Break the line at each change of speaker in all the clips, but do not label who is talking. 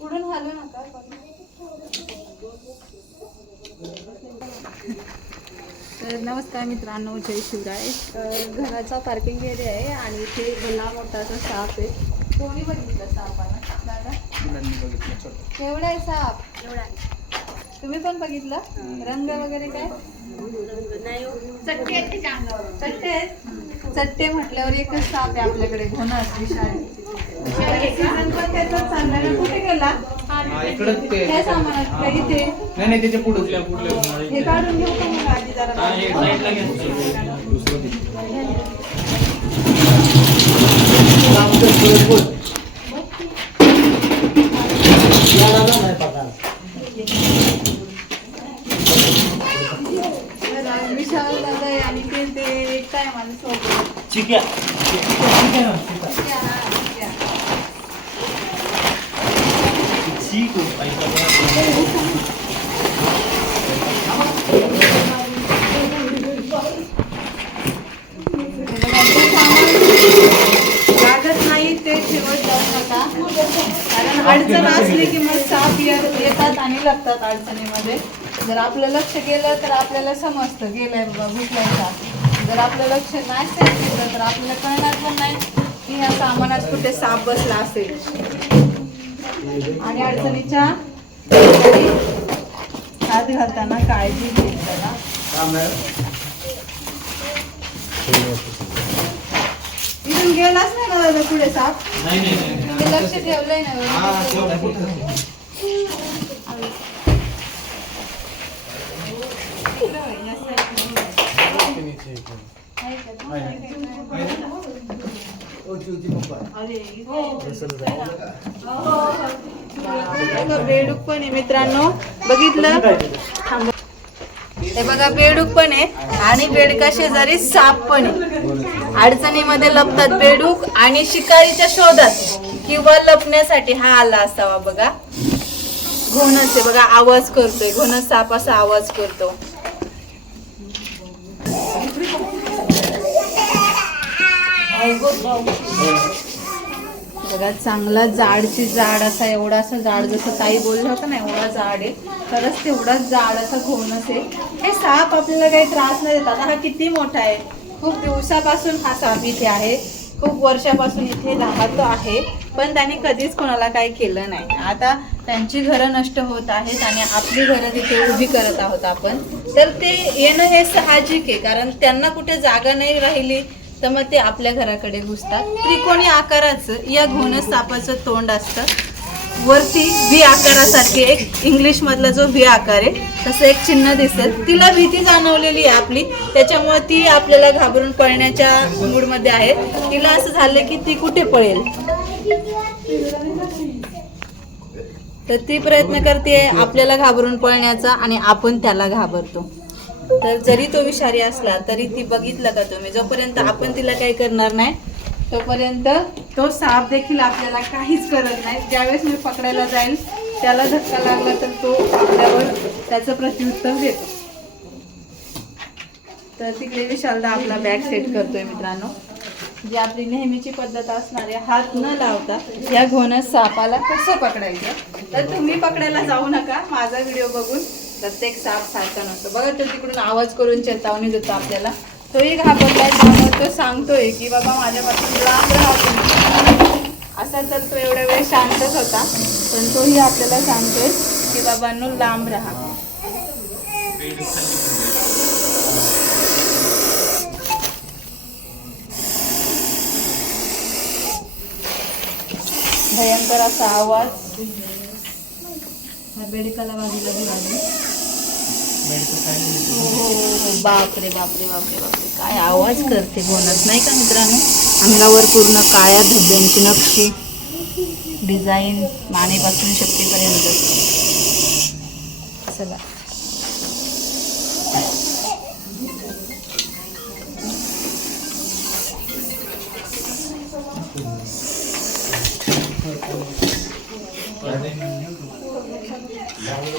पुढून हलू नका. तर नमस्कार मित्रांनो जय शिवराय. तर घराचा पार्किंग एरिया आहे आणि इथे भला मोठाचा साप आहे. कोणी बघितलं सापाला दादा? केवढा आहे साप? एवढा तुम्ही पण बघितलं? रंग वगैरे काय? चट्टे आहेत. चट्टे म्हटल्यावर एकच साप आहे आपल्याकडे. घोणस विषारी सीझन पण त्याचाच चाललाय ना. कुठे गेला?
इकडं. ते.
सामानात इथे?
नाही नाही त्याच्या पुढे पुढे
हे काढून घेऊ का मग आधी जरा? विशाल दादा आहे आणि ते ते एकटा आहे माझ्या सोबत
चिक्या.
लागत नाही ते ठेवत जाऊ नका. कारण अडचण असली की मग साप येतात आणि लागतात अडचणीमध्ये. जर आपलं लक्ष गेलं तर आपल्याला समजतं गेलंय बाबा घुसलाय साप. जर आपलं लक्ष नाही तर आपल्याला कळणार पण नाही की ह्या सामानात कुठे साप बसला असेल. आणि अडचणीच्या हात घालताना काळजी घेत इथून गेलाच नाही ना दादा पुढे साप? लक्ष ठेवलंय ना
हा,
व्यवस्थित?
तेवढं.
इकडं होय, या side ला. आहे का? अरे, इथे हो, हो. हे बघा, बेडूक पण आहे मित्रांनो बघितलं हे बघा बेडूक पण आहे आणि बेडका शेजारी साप पण आहे. अडचणीमध्ये लपतात बेडूक आणि शिकारीच्या शोधात किंवा लपण्यासाठी हा आला असावा बघा. घोणस आहे बघा आवाज करतोय. घोणस साप असा आवाज करतो. बघा चांगला जाडची जाड असा एवढा असा जाड जसं ताई बोललं होतं ना एवढा जाड आहे. खरंच तेवढाच जाड असा घोण आहे. हे साप आपल्याला काही त्रास नाही देतात हा किती मोठा आहे. खूप दिवसापासून हा साप इथे आहे. खूप वर्षापासून इथे राहतो आहे. पण त्याने कधीच कोणाला काही केलं नाही. आता त्यांची घरं नष्ट होत आहेत आणि आपली घरं तिथे उभी करत आहोत आपण. तर ते येणं हे साहजिक आहे कारण त्यांना कुठे जागा नाही राहिली तर मग ते आपल्या घराकडे घुसतात. त्रिकोणी आकाराचं या घोणस सापाचं तोंड असतं. वरती व्ही आकारासारखे एक इंग्लिश मधला जो व्ही आकार आहे तसं एक चिन्ह दिसेल. तिला भीती जाणवलेली आहे आपली. त्याच्यामुळे ती आपल्याला घाबरून पळण्याच्या मूडमध्ये आहे. तिला असं झालं की ती कुठे पळेल? तर ती प्रयत्न करते आपल्याला घाबरून पळण्याचा आणि आपण त्याला घाबरतो. तर जरी तो विषारी असला तरी ती बघितलं का तुम्ही? जोपर्यंत आपण तिला काही करणार नाही तोपर्यंत तो साप देखील आपल्याला काहीच करत नाही. ज्यावेळेस मी पकडायला जाईल त्याला धक्का लागला तर तो आपल्यावर त्याचं प्रत्युत्तर देतो. तर तिकडे विशालदा आपला बॅग सेट करतोय मित्रांनो. जी आपली नेहमीची पद्धत असणारी हात न लावता या घोणस सापाला कसं पकडायचं? तर तुम्ही पकडायला जाऊ नका माझा व्हिडिओ बघून प्रत्येक साप सारखा नसतो. बघा तो तिकडून आवाज करून चेतावणी देतो आपल्याला. तोही घाबरलाय त्यामुळे तो सांगतोय की बाबा माझ्यापासून लांब राहतो असा तर तो एवढ्या वेळ शांतच होता पण तोही आपल्याला सांगतोय की बाबांनो लांब राहा. भयंकर असा आवाज. बेडकाला बाजूला. हो हो हो. बापरे बापरे बापरे बापरे. काय आवाज करते बोनस नाही का मित्रांनो? अंगावर पूर्ण काळ्या धब्ब्यांची नक्षी. डिझाईन मानेपासून शक्तीपर्यंत. चला.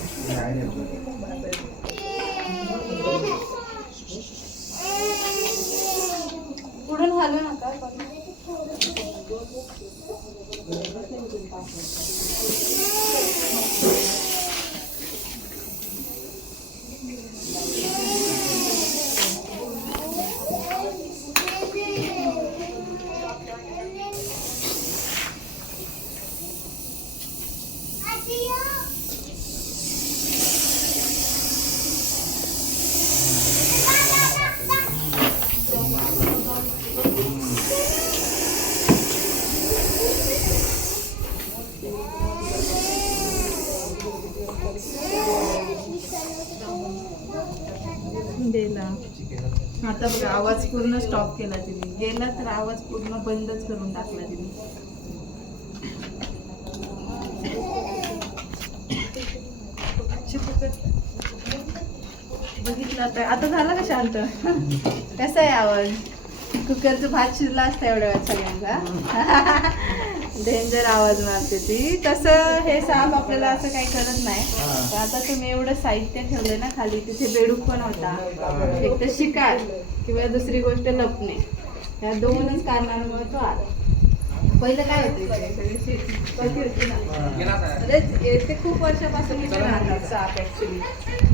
पेढी खाल्ली ना
पुढून हलू नका. आता बघा आवाज पूर्ण स्टॉप केला तिने. गेला तर आवाज पूर्ण बंदच करून टाकला तिने. बघितलं आता. आता झाला का शांत? कसा आहे आवाज? कुकरचं भात शिजला असता एवढ्या वेळ सगळ्यांचा? डेंजर आवाज मारते ती. तसं हे साप आपल्याला असं काही करत नाही. तर आता तुम्ही एवढं साहित्य ठेवले ना खाली तिथे बेडूक पण होता. एक तर शिकार किंवा दुसरी गोष्ट लपणे. या दोनच कारणांमुळे तो आला. पहिलं काय होतं ते खूप वर्षापासून साप ऍक्च्युली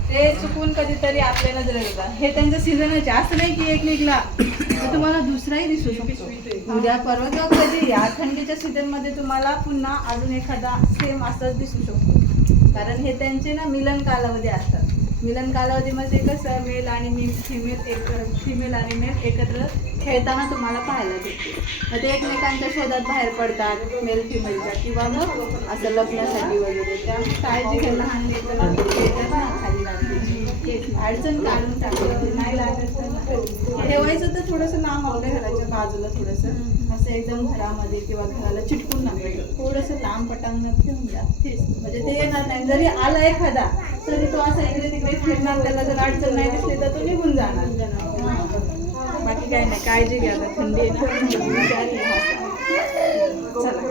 ते चुकून कधीतरी आपल्याला जर हे त्यांचं सीझनच आहे. असं नाही की एक निघला. तर तुम्हाला दुसराही दिसू शकतो. उद्या परवा किंवा कधी या थंडीच्या सीझनमध्ये तुम्हाला पुन्हा अजून एखादा सेम असाच दिसू शकतो. कारण हे त्यांचे ना मिलन कालावधी असतात. मिलन कालावधीमध्ये कसं मेल आणि मी फिमेल एक फिमेल आणि मेल एकत्र खेळताना तुम्हाला पाहायला भेटते. मग ते एकमेकांच्या शोधात बाहेर पडतात मेल फिमेलच्या किंवा मग असं लग्नासाठी वगैरे. त्यामुळे काळजी घ्यायला लहान लेकरं खाली लागतात अडचण काढून टाकली नाही लागत ठेवायचं तर थोडंसं लांब आपल्या घराच्या बाजूला थोडंसं. असं एकदम घरामध्ये किंवा घराला चिटकून नका थोडंसं लांब पटांगणात ठेवून द्या तेच. म्हणजे ते येणार नाही. जरी आला एखादा तरी तो असा इकडे तिकडे फिरणार त्याला जर अडचण नाही दिसली तर तो निघून जाणार. बाकी काही नाही. काळजी घ्या. आता थंडी. चला.